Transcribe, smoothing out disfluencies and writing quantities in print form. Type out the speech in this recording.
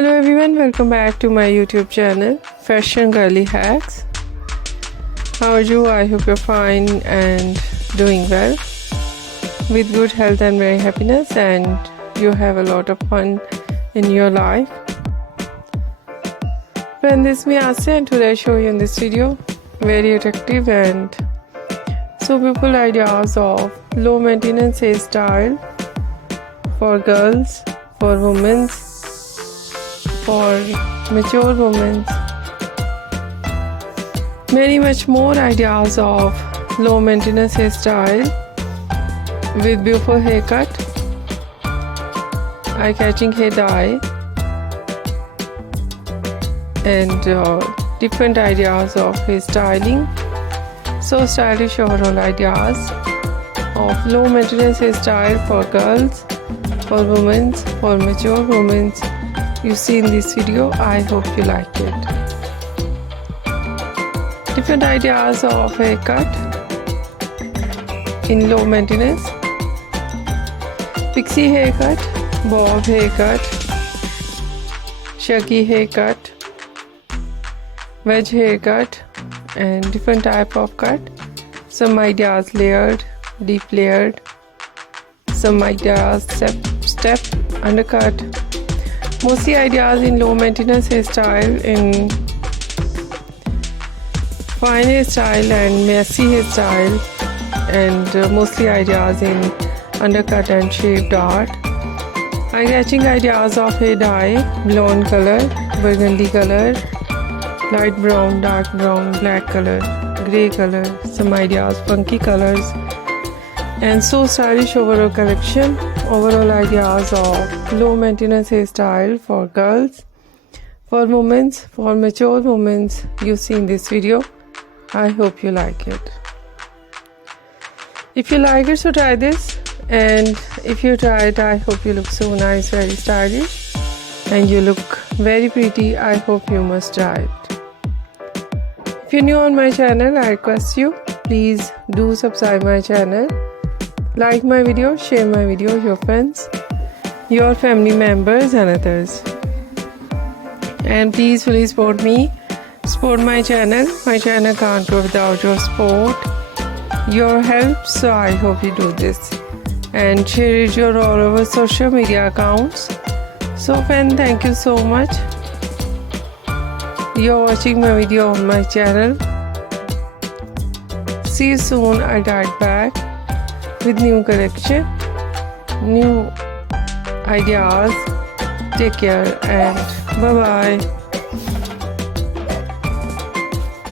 Hello everyone, welcome back to my YouTube channel Fashion Girly Hacks. How are you? I hope you're fine and doing well with good health and very happiness, and you have a lot of fun in your life. Friend, this is me Asya, and today I show you in this video very attractive and so beautiful ideas of low maintenance hairstyle for girls, for women, for mature women. Many much more ideas of low maintenance hairstyle with beautiful haircut, eye-catching hair dye, and different ideas of hairstyling. So stylish overall ideas of low maintenance hairstyle for girls, for women, for mature women you see in this video. I hope you like it. Different ideas of haircut in low maintenance: pixie haircut, bob haircut, shaggy haircut, wedge haircut, and different type of cut. Some ideas layered, deep layered, some ideas step undercut. Mostly ideas in low maintenance hairstyle, in fine hairstyle and messy hairstyle, and mostly ideas in undercut and shaved art. Eye-catching ideas of hair dye: blonde color, burgundy color, light brown, dark brown, black color, grey color. Some ideas, funky colors, and so stylish overall collection. Overall ideas of low maintenance hairstyle for girls, for women, for mature women you see in this video. I hope you like it. If you like it, so try this, and if you try it, I hope you look so nice, very stylish, and you look very pretty. I hope you must try it. If you're new on my channel, I request you, please do subscribe my channel, like my video, share my video with your friends, your family members and others, and please support me, support my channel. My channel can't go without your support, your help. So I hope you do this and share it your all over social media accounts. So friend, thank you so much. You're watching my video on my channel. See you soon. I'll dive back with new collection, new ideas. Take care and bye bye.